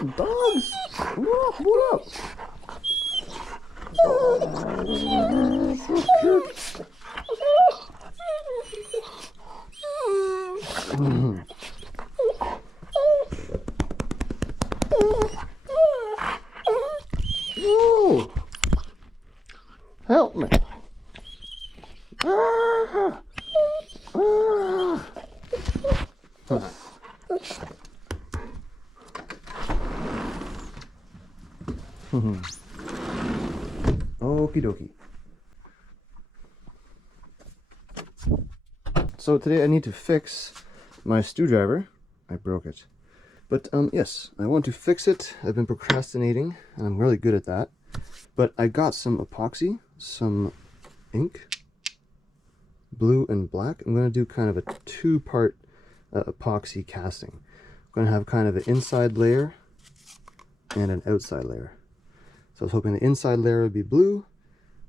Dogs! What up? Oh, so cute. Oh, help me. Ah. Ah. Okie dokie. So today I need to fix my screwdriver. I broke it. But yes, I want to fix it. I've been procrastinating and I'm really good at that. But I got some epoxy, some ink, blue and black. I'm going to do kind of a two-part epoxy casting. I'm going to have kind of an inside layer and an outside layer. So I was hoping the inside layer would be blue,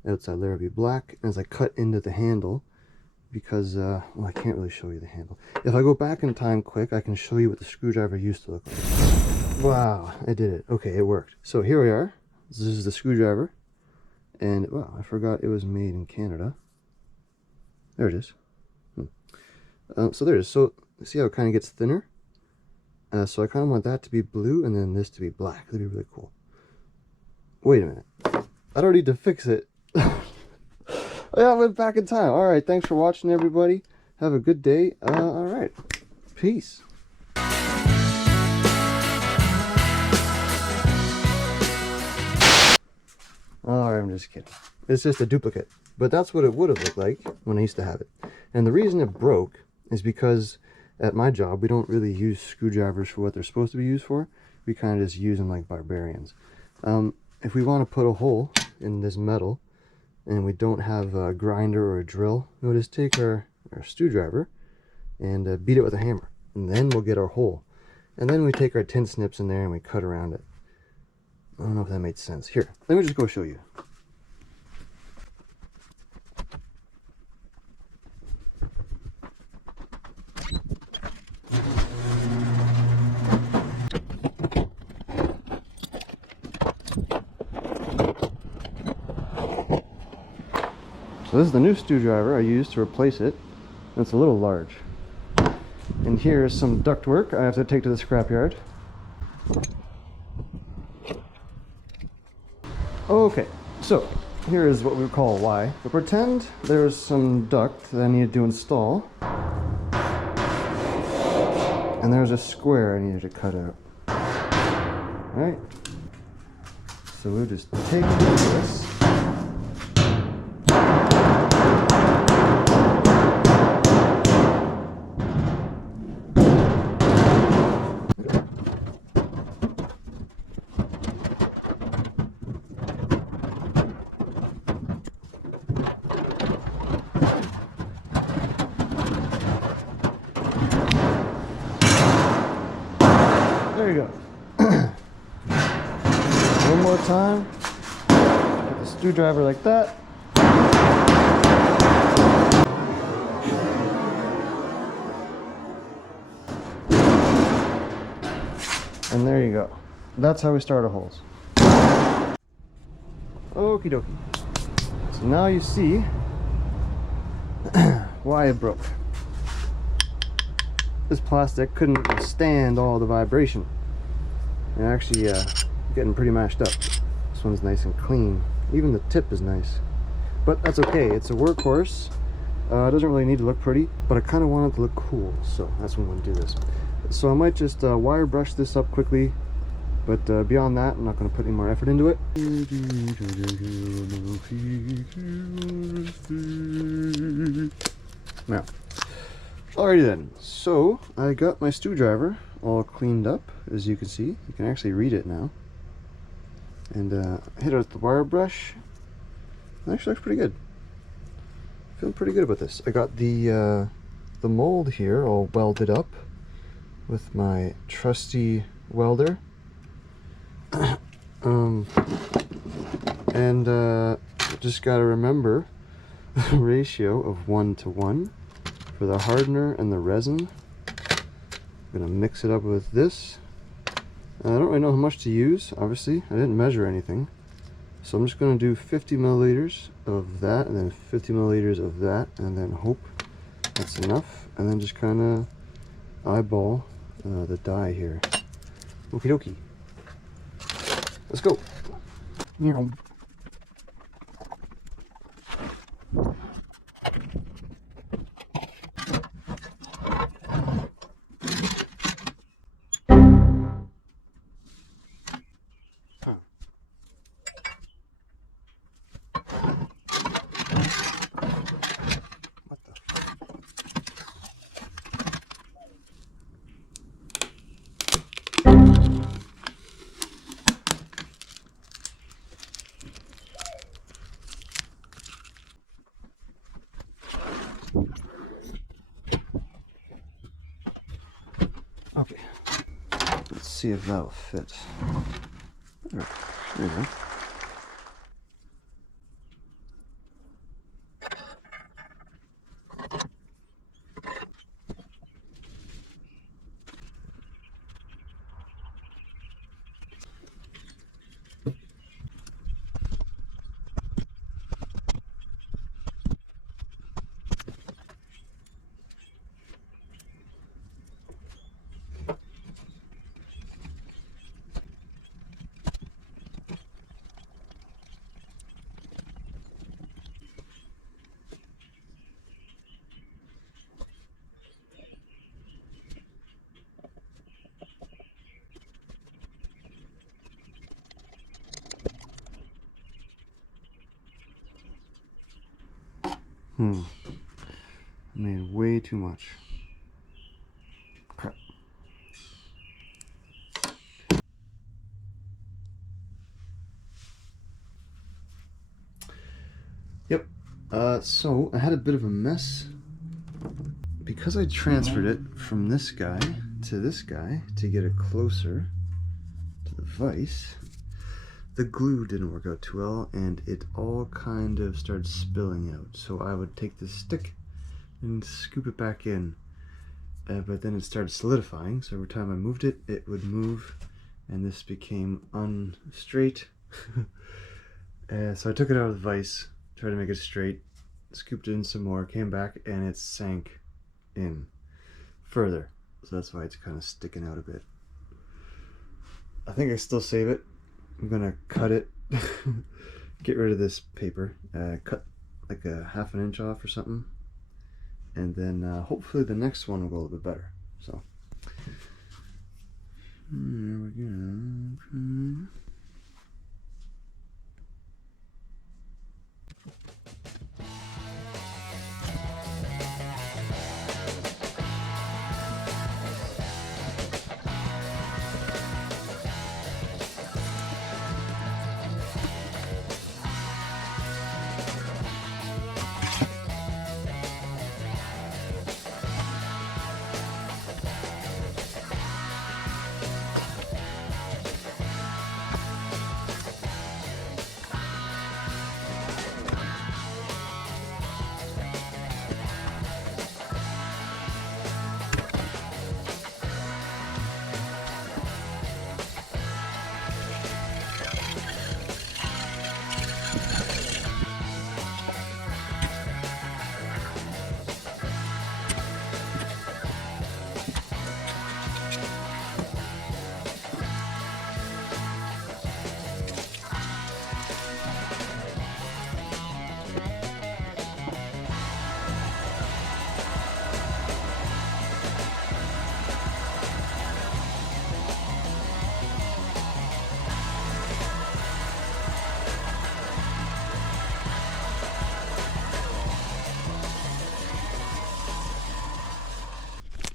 outside layer would be black. As I cut into the handle, because well, I can't really show you the handle. If I go back in time quick, I can show you what the screwdriver used to look like. Wow, I did it. Okay, it worked. So here we are. This is the screwdriver, and wow, I forgot it was made in Canada. There it is. So there it is. So see how it kind of gets thinner? So I kind of want that to be blue and then this to be black. That'd be really cool. Wait a minute. I don't need to fix it. Yeah, I went back in time. All right, thanks for watching, everybody. Have a good day. All right, peace. All right, I'm just kidding. It's just a duplicate, but that's what it would have looked like when I used to have it. And the reason it broke is because at my job, we don't really use screwdrivers for what they're supposed to be used for. We kind of just use them like barbarians. If we want to put a hole in this metal, and we don't have a grinder or a drill, we'll just take our screwdriver and beat it with a hammer, and then we'll get our hole. And then we take our tin snips in there and we cut around it. I don't know if that made sense. Here, let me just go show you. So this is the new screwdriver I used to replace it. It's a little large. And here's some ductwork I have to take to the scrapyard. Okay, so here is what we call a Y. So pretend there's some duct that I needed to install. And there's a square I needed to cut out. Alright. So we'll just take this. There you go. One more time. Get the screwdriver like that. And there you go. That's how we start our holes. Okie dokie. So now you see why it broke. This plastic couldn't withstand all the vibration. And actually getting pretty mashed up. This one's nice and clean. Even the tip is nice. But that's okay. It's a workhorse. It doesn't really need to look pretty, but I kind of want it to look cool. So that's when I'm going to do this. So I might just wire brush this up quickly. But beyond that, I'm not going to put any more effort into it. Now, alrighty then. So I got my screwdriver all cleaned up, as you can see. You can actually read it now. And hit it with the wire brush. It actually looks pretty good. Feeling pretty good about this. I got the mold here all welded up with my trusty welder. Just gotta remember the ratio of 1:1 for the hardener and the resin. I'm gonna mix it up with this, I don't really know how much to use, obviously. I didn't measure anything. So I'm just going to do 50 milliliters of that, and then 50 milliliters of that, and then hope that's enough. And then just kind of eyeball the dye here. Okie dokie. Let's go. Okay, let's see if that'll fit. There you go. I made way too much. Crap. Yep. So I had a bit of a mess because I transferred it from this guy to this guy to get it closer to the vise. The glue didn't work out too well, and it all kind of started spilling out. So I would take this stick and scoop it back in, but then it started solidifying. So every time I moved it, it would move, and this became unstraight. So I took it out of the vise, tried to make it straight, scooped it in some more, came back, and it sank in further. So that's why it's kind of sticking out a bit. I think I still save it. I'm gonna cut it, get rid of this paper, cut like a ½ inch off or something, and then hopefully the next one will go a little bit better. So there we go.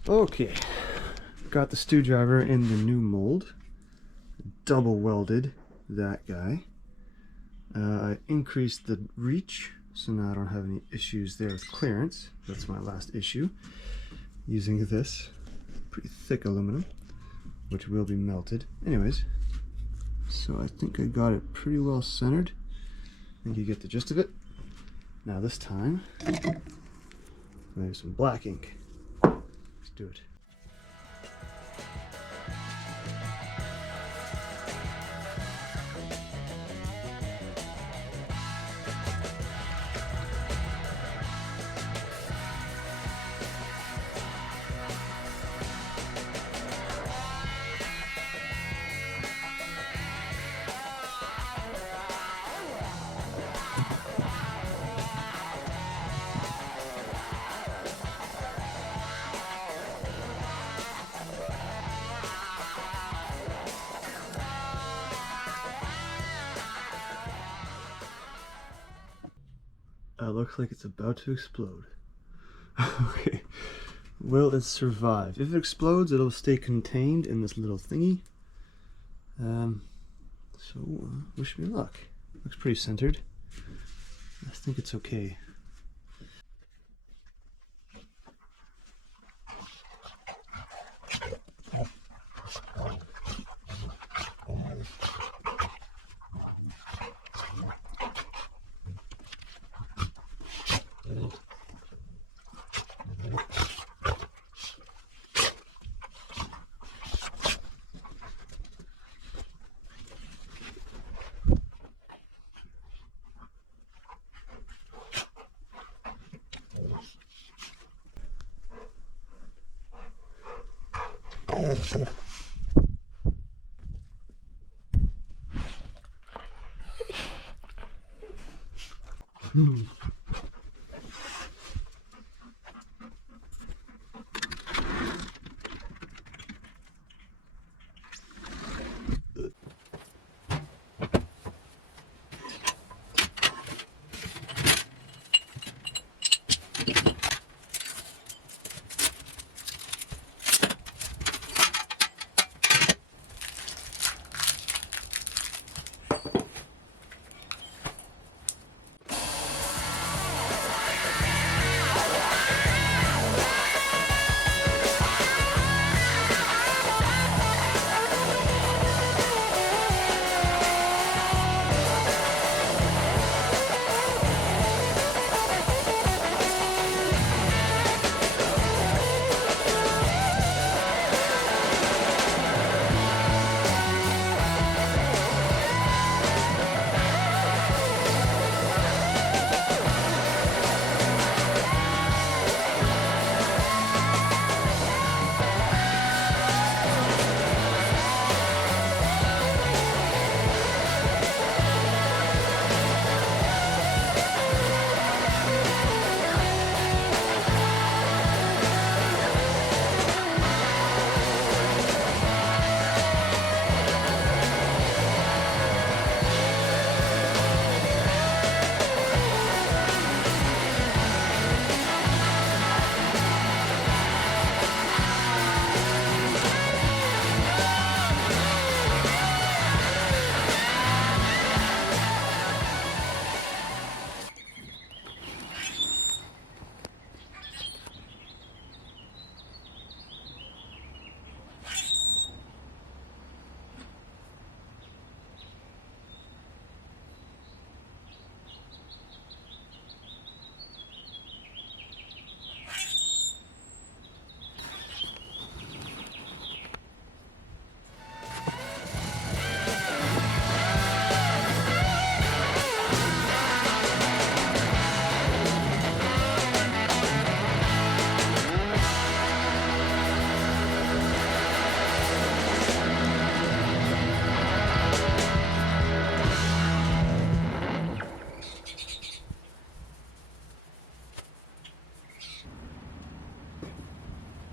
Okay, got the screwdriver in the new mold, double welded that guy. I increased the reach, so now I don't have any issues there with clearance. That's my last issue, using this pretty thick aluminum, which will be melted. Anyways, so I think I got it pretty well centered. I think you get the gist of it. Now this time, maybe some black ink. Do it. looks like it's about to explode. Okay. Will it survive? If it explodes, it'll stay contained in this little thingy. So, wish me luck. Looks pretty centered. I think it's okay.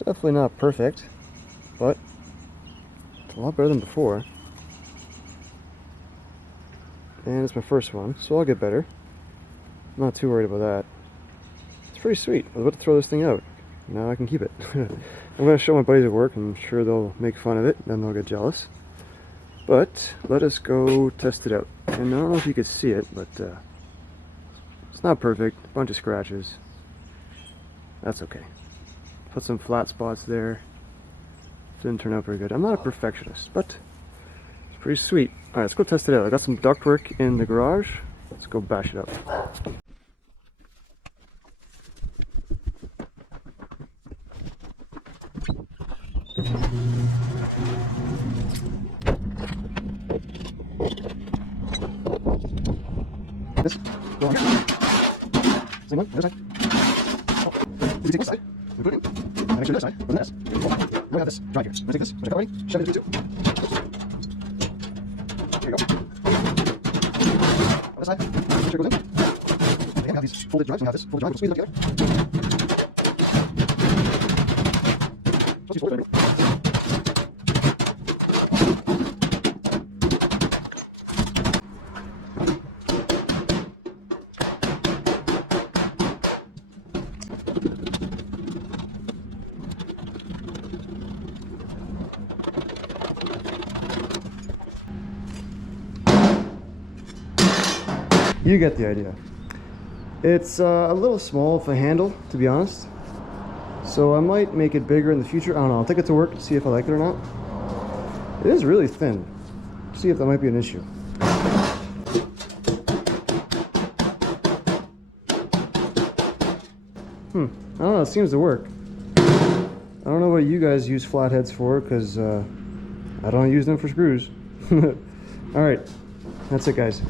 Definitely not perfect, but it's a lot better than before. And it's my first one, so I'll get better. I'm not too worried about that. It's pretty sweet. I was about to throw this thing out. Now I can keep it. I'm going to show my buddies at work. I'm sure they'll make fun of it, then they'll get jealous. But let us go test it out. And I don't know if you could see it, but it's not perfect. A bunch of scratches. That's okay. Put some flat spots there. Didn't turn out very good. I'm not a perfectionist, but it's pretty sweet. Alright, let's go test it out. I got some ductwork in the garage. Let's go bash it up. This. Go on here. Same one. Other side. You take this side. We put it in. And make sure the other side goes in this. We're gonna have this dry here. I'm gonna take this. Put it already. Shove it into two. There you go. Other side. Make sure it goes in. Again, we have these folded drives. We have this folded drive. We'll squeeze them together. Just fold it. You get the idea. It's a little small for a handle, to be honest. So I might make it bigger in the future. I don't know. I'll take it to work and see if I like it or not. It is really thin. See if that might be an issue. I don't know. It seems to work. I don't know what you guys use flatheads for, because I don't use them for screws. All right. That's it, guys.